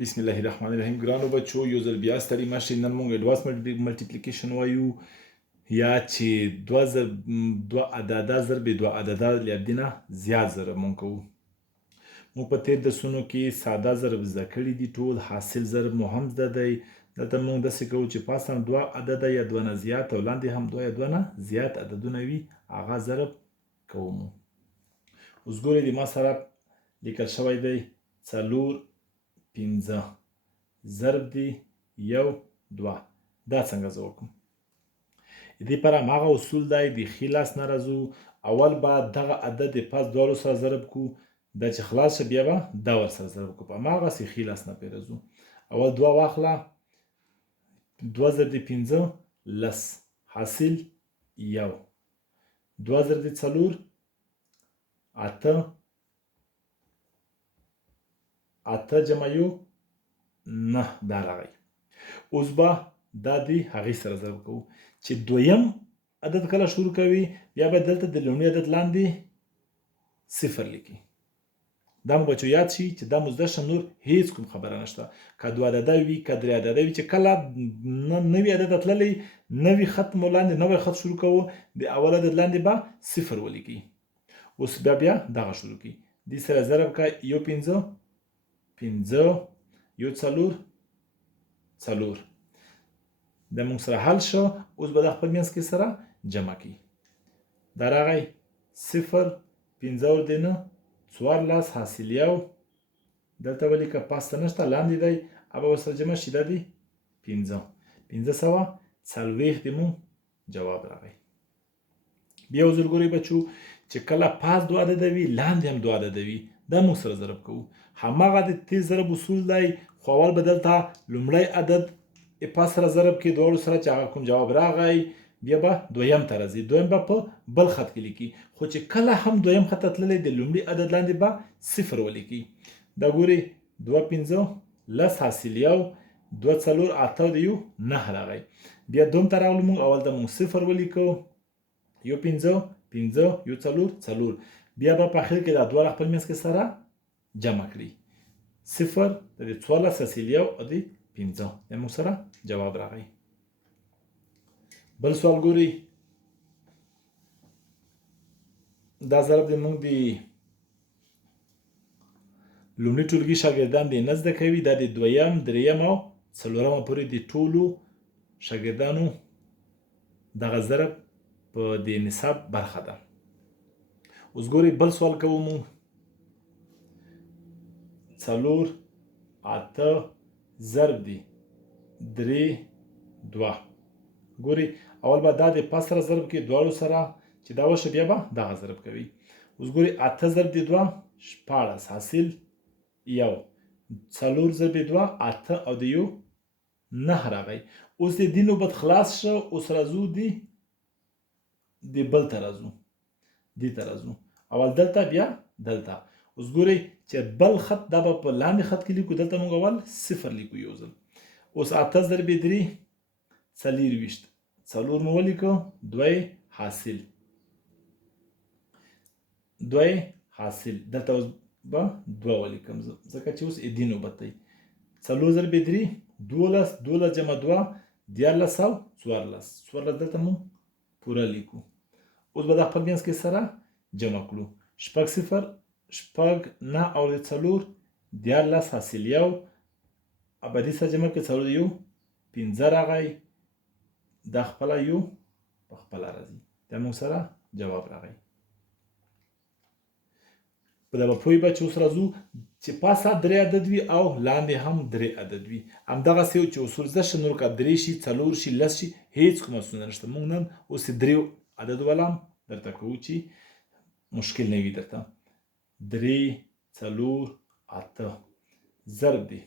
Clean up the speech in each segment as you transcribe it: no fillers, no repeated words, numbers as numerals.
بسم الله الرحمن الرحیم. ګرانو بچو، یو ځل بیا ستړي مه شئ. نن موږ اډوانس ملټیپلیکیشن وایو، یا چې دوه عدده ضرب دوه عدده لیابدي نه زیات ضرب مونږ کوو. موږ په تېر درسونو کې ساده ضرب زده کړي دي ټول، حاصل ضرب مو هم زده دی. دلته موږ داسې کوو چې پاس هم دوه عدده یا دوه نه زیات او لاندې هم دوه یا دوه نه زیات عددونه وي، هغه ضرب کوو مو. اوس ګورئ، د ما سره لیکل شوی دی 4 5 ضرب دی 1 2. دا څنګه زه وکړم؟ د دې لپاره هماغه اصول دی، د ښي لاس نه راځو. اول به دغه عدد د پاس دواړو سره ضرب کړو، دا چې خلاص شه بیا به دا ورسره ضرب کړو. په هماغسې ښي لاس نه پرې راځو. اول 2 واخله، 2 ضرب د 5 10 حاصل 1. 2 ضرب د 4 8 8 جمع 1 9 دا راغی. اوس به دا د هغې سره ضرب کوو چې دویم عدد کله شروع کوي، بیا به دلته د لومړي عدد لاندې 0 لیکي. دا مو بچو یاد شي چې دا مو زده شه، نور هیڅ کوم خبره نشته. که 2 عدده وي که 3 عدده وي، چې کله نوي عدد تللی، نوي خط مو لاندې نوی خط شروع کوو، د اول عدد لاندې به 0 ولیکي. اوس بیا دغه شروع کړي. دې سره ضرب که 1 5 5 1 4 4. دا موږ سره حل شو. اوس به دا خپل منځ کې سره جمع کړي. دا راغی 0 5 اور دی 9 14 حاصل 1. دلته ولیکه پاس ته نشته، لاندې دی، ابه ورسره جمع شي. دا دی 15 540 دی مو جواب راغی. بیا یو ځل ګورئ بچو چې کله پاس 2 عدده وي، لاندې هم 2 عدده وي، دا موږ سره ضرب کوو. هماغه د تیز ضرب اصول دی، خو اول به دلته لومړی عدد پاس سره ضرب کې دواړو سره چې هغه کوم جواب راغی، بیا به دویم ته راځي. دویم به په بل خط کې لیکي، خو چې کله هم دویم خط ته تللی، د لومړي عدد لاندې به 0 ولیکي. دا ګورئ 2 5 10 حاصل 1 2 4 8 د 1 9 راغی. بیا دوم ته راغلو موږ، اول د موږ 0 ولیکو 1 5 5 1 4 4. بیا به په اخر کې دا دواړه خپل منځ کې سره جمع کړي. 0 د 14 حاصل 1 او د 15 د موږ سره جواب راغی. بل سوال ګورئ، دا ضرب د موږ د لومړي ټولګي شاګردان د نه زده کوي. دا د دویم، دریم او څلورمه پورې د ټولو شاګردانو دغه ضرب په د نصاب برخه ده. اوس ګورئ بل سوال کوو موږ 4 8 ضرب دی 3 2. ګورئ اول به دا د پاس سره ضرب کې دواړو سره چې دا وشه، بیا به دغه ضرب کوي. اوس ګورئ 8 ضرب د 2 14 حاصل 1. 4 ضرب 2 8 او د 1 9 راغی. اوس د دې نوبت خلاص شه. اوس راځو د بل ته راځو، دې ته راځو. اول دلته بیا دلته. اوس ګورئ چې بل خط دا به په لاندې خط کې لیکو، دلته موږ اول 0 لیکو یو ځل. اوس 8 ضرب 3 24 4 مو ولیکو 2 حاصل 2 حاصل. دلته اوس به 2 ولیکم ځکه چې اوس دې نوبت دی. 4 ضرب 3 12 12 جمع 2 14 او 14 دلته مو پوره لیکو. اوس به دا خپل منځ کې سره جمع کړو. 6 0 6 9 او 4 14 حاصل 1. ابدي سره جمع کې 4 1 15 راغی. دا خپل یو په خپل راځي. دا موږ سره جواب راغی. په دا به پوه بچ. اوس راځو چې پاسه 3 عدد وي او لاندې هم 3 عدد وي. همدغسې چې اصول زده شه، نور که 3 شي 4 شي 10 شي، هیڅ کومه ستونزه نشته. موږ نن اوس 3 عدد والا هم درته کوو چې مشکل نه وي درته. 3 4 8 ضرب دی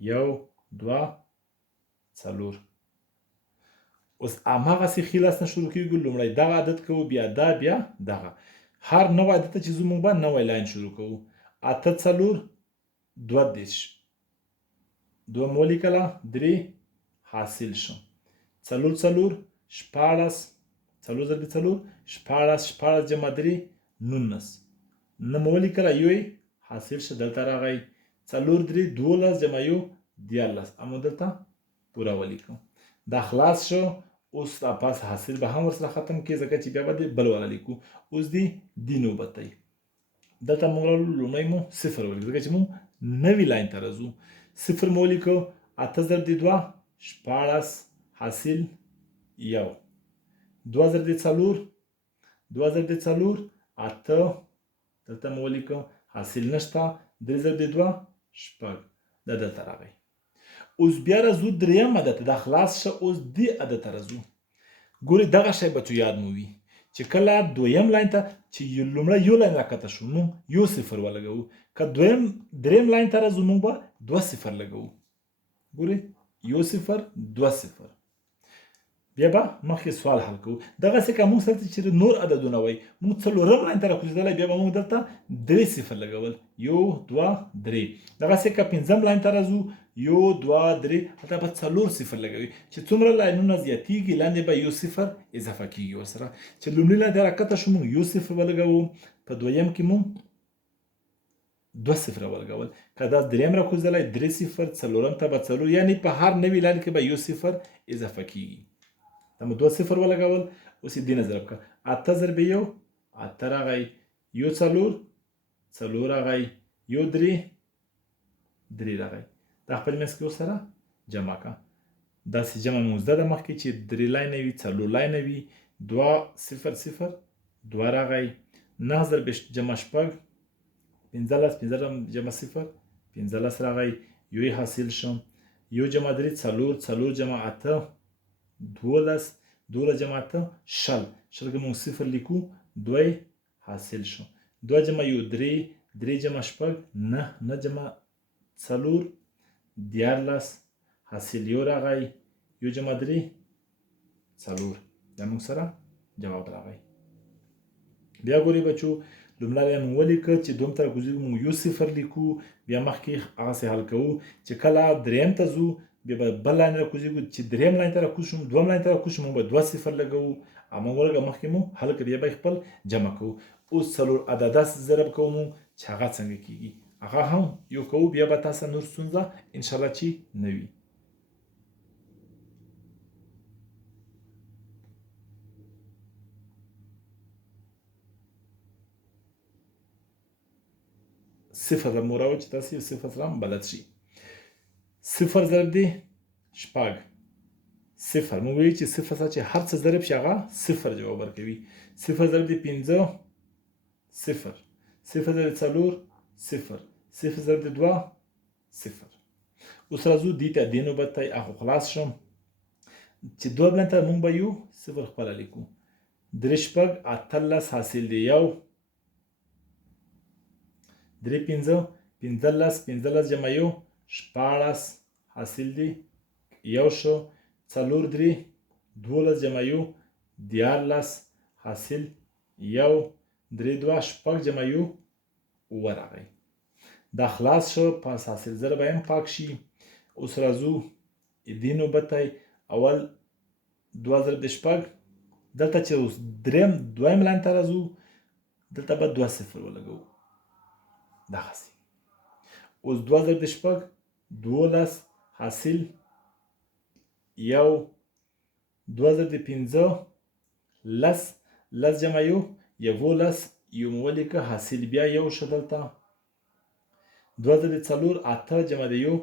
1 2 4. اوس هماغسې ښي لاس نه شروع کېږو. لومړی دغه عدد کوو، بیا دا، بیا دغه. هر نوی عدد ته چې زموږ به نوی لاین شروع کوو. 8 4 22 2 مو ولیکله 3 حاصل شو. 4 4 16 4 ضرب 4 16 16 جمع 3 19 نه مو ولیکله 1 حاصل شه. دلته راغی څلور درې 12 جمع یو 14 اما دلته پوره ولیکم دا خلاص شو اوس پاس حاصل به هم ورسره ختم کې ځکه چې بیا به بل والا لیکو اوس دی نوبت دی دلته موږ لومړی مو صفر ولیکو ځکه چې موږ نوي لاین ته راځو صفر مو ولیکو 8 ضرب د 2 14 حاصل یو 2 ضرب د 4 2 ضرب د 4 8 دلته مو ولیکو حاصل نشته 3 ضرب د 2 شپږ دا دلته راغی اوس بیا راځو دریم عدد ته دا خلاص شه اوس دې عدد ته راځو ګورئ دغه شی بچو یاد مو وي چې کله دویم لاین ته چې لومړی یو لاین راکته شو موږ یو صفر ولګوو که دریم لاین ته راځو موږ به 2 صفر لګوو ګورئ یو صفر 2 صفر بیا به مخکې سوال حل کوو دغسې که موږ سره چې نور عددونه وای موږ څلورم لاین ته راکوزېدلی بیا به موږ دلته 3 صفر لګول 1 2 3 دغسې که پنځم لاین ته راځو 1 2 3 هلته به 4 صفر لګوي چې څومره لاینونه زیاتیږي لاندې به یو صفر اضافه کیږي ورسره چې لومړي لاین ته راکته شو موږ یو صفر ولګوو په دویم کې موږ 2 صفر ولګول که دا دریم راکوزېدلی 3 صفر څلورم ته به 4 یعنې په هر نوي لاین کې به یو صفر اضافه کیږي دا مو 2 صفر ولګول اوس یې دې نه ضرب کړه 8 ضرب یو 8 راغی یو 4 4 راغی یو 3 3 راغی دا خپل منځ کې ورسره جمع کړه داسې جمع مو زده ده مخکې چې 3 لاینه وي 4 لاینه وي 2 صفر صفر 2 راغی 9 ضرب جمع شپږ 15 15 جمع صفر 15 راغی یو یې حاصل شو یو جمع 3 4 4 جمع 8 12 12 جمع 8 شل شل کې موږ صفر لیکو 2 حاصل شو 2 جمع یو 3 3 جمع شپږ 9 9 جمع 4 14 حاصل یو راغی یو جمع 3 4 دا موږ سره جواب راغی بیا ګورئ بچو لومړی موږ ولیکه چې دوم ته راکوزېږو موږ یو صفر لیکو بیا مخکې هغسې حل کوو چې کله دریم ته ځو بیا به بل لاین راکوزېږو چې دریم لاین ته راکوز شو دوم لاین ته راکوز شو موږ به 2 صفر لګوو موږ ولګه مخکې مو حل کړه بیا به خپل جمع کوو اوس څلور عدده ضرب کوو موږ چې هغه څنګه کیږي هغه هم یو کوو بیا به تاسو نور ستونزه انشاءالله چې نه وي صفر مو راوړو چې تاسو صفر سره بلد شئ صفر ضرب دی شپږ صفر موږ وایو چې صفر سره چې هر څه ضرب شي هغه صفر جواب ورکوي صفر ضرب دی 15 صفر صفر ضرب 4 صفر صفر ضرب 2 صفر اوس راځو دې ته دې نوبت ته هغه خلاص شم چې دوه بلند ته موږ به یو صفر خپله لیکو درې شپږ 18 حاصل دی یو درې پنځه 15 جمع یو 14 حاصل دی یو شو 4 3 12 جمع یو 14 حاصل یو 3 2 شپږ جمع یو اووه راغی دا خلاص شو پس حاصل ضرب هم پاک شي اوس راځو دې نوبت ته اول 2 ضرب د شپږ دلته چې اوس دویم لاین ته راځو دلته به 2 صفر ولګوو دغسې اوس 2 ضرب د شپږ 12 حاصل یو 2 ضرب د 15 لس جمع یو 11 یو مو ولیکه حاصل بیا یو شو دلته 2 ضرب 4 8 جمع د یو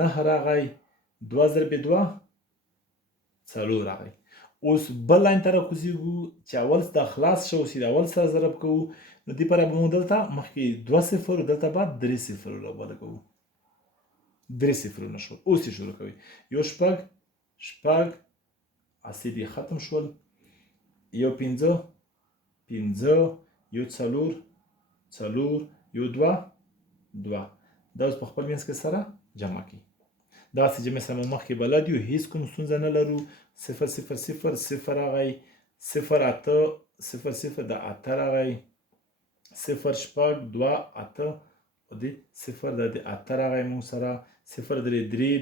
9 راغی 2 ضرب 2 4 راغی اوس بل لاین ته راکوزېږو چې اول دا خلاص شو چې د اول سره ضرب کوو نو دې لپاره به موږ دلته مخکې 2 صفر دلته به 3 صفر ولګوو 3 صفرونه شول اوس یې شروع کوئ یو شپږ حاصل یې ختم شول یو 5 یو 4 یو 2 دا اوس په خپل منځ کې سره جمع کړئ داسې جمع سره مو مخکې بلد یو هیڅ کوم ستونزه نه لرو 0 0 0 0 راغی 0 8 0 0 د 8 راغی 0 شپږ 2 8 او د 0 د 8 راغی مو سره 0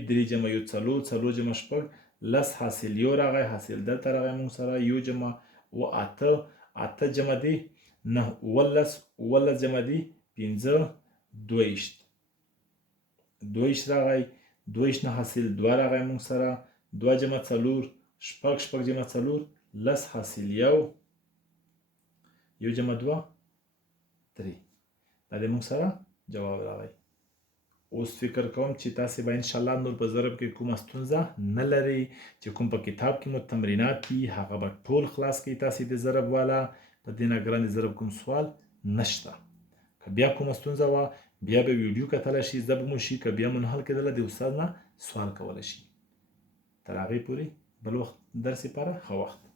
3 جمع یو 4 جمع شپږ لس حاصل یو راغی حاصل دلته راغی مو سره یو جمع و 8 جمع دی 9 11 جمع دی 15 22 دویش راغی، دویش نه حاصل 2 راغی موږ سره، 2 جمع 4 شپږ، شپږ جمع 4 10 حاصل 1 جمع 2 3. دا د موږ سره جواب راغی. اوس فکر کوم چې تاسې به انشاءالله نور په ضرب کې کومه ستونزه نه لرئ. چې کوم په کتاب کې مو تمرینات دي هغه به ټول خلاص کړئ تاسې د ضرب والا. په دې نه ګران د ضرب کوم سوال نشته. که بیا کومه ستونزه وه بیا به ویډیو کتلی شي، زده به مو شي. که بیا مو نه حل کېدله د استاد نه سوال کولی شي. تر هغې پورې بل وخت درس لپاره ښه وخت.